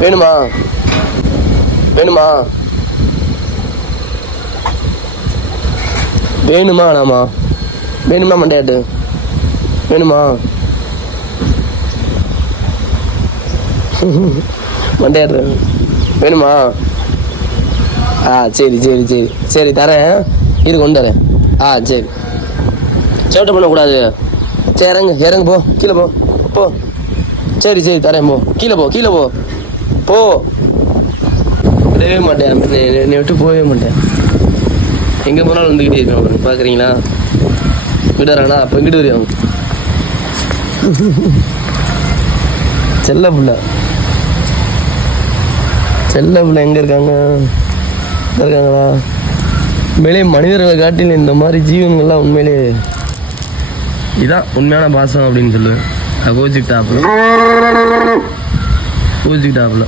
வேணுமா வேணுமா வேணுமா வேணாமா? வேணுமா மண்டையாட்டு? வேணுமா மண்டையாட்டு? வேணுமா? சரி சரி சரி சரி தரேன், இது கொண்டு வரேன். சரி, சேட்டை பண்ணக்கூடாது. சரி இறங்கு இறங்கு, போ கீழே போ போ. சரி சரி தரேன், போ கீழே போ கீழே போ போ. விடவே மாட்டேன், என்னை விட்டு போகவே மாட்டேன். எங்கே போனாலும் வந்துக்கிட்டே இருக்கேன். பார்க்குறீங்களா? விடுறானா? அப்போ இங்கிட்டு வரையும் செல்ல பிள்ளை செல்ல பிள்ளை எங்கே இருக்காங்க? இருக்காங்களா? உண்மையிலே மனிதர்களை காட்டிலும் இந்த மாதிரி ஜீவன்கள்லாம் உண்மையிலே இதான் உண்மையான பாசம் அப்படின்னு சொல்லுவேன். கோச்சிக்கிட்டாப்புல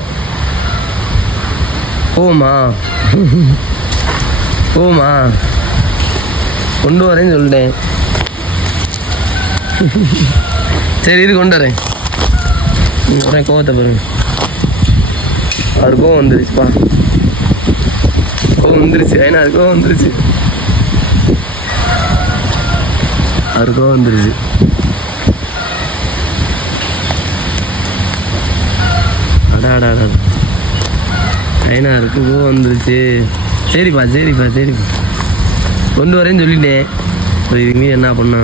போமா போமா கொண்டு வரேன்னு சொல்லிட்டேன். சரி இது கொண்டு வரேன். உடனே கோவத்தை பாருங்க. அவர் கோவம் வந்துருச்சுப்பா, கோவம் வந்துருச்சு. ஏன்னா அது கோவம் வந்துருச்சு, அவர் கோவம் வந்துருச்சு. அடாடா ஐனா இருக்கு, கோவம் வந்துருச்சு. சரிப்பா சரிப்பா சரிப்பா கொண்டு வரேன்னு சொல்லிட்டேன். இதுக்கு மீறி என்ன பண்ணா?